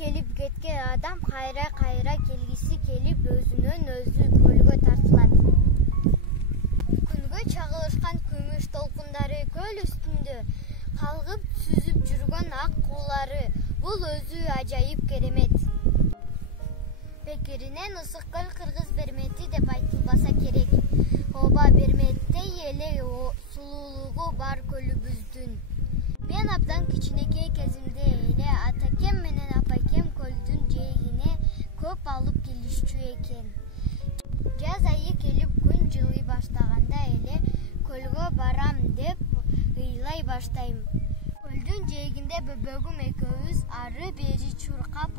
келип кеткен адам кайра келгиси келип өзүнөн өзү көлгө тартылат. Күнгө чагылышкан күмүш толкундары көл үстүндө калгып сүзүп жүргөн ак куулары бул өзү ажайып керемет. Пекиринен ысык көл кыргыз бермети деп айтылбаса керек. Оба берметтей эле сулуулугу бар көлүбүздүн. Мен абдан кичинекей кезимде эле атакем менен апакем көлдүн жээгине көп алып келишчү экен. Жаз айы келип күн жылый баштаганда эле көлгө барам деп ыйлай баштайм. Көлдүн жээгинде бөбөгүм экөөбүз ары бери чуркап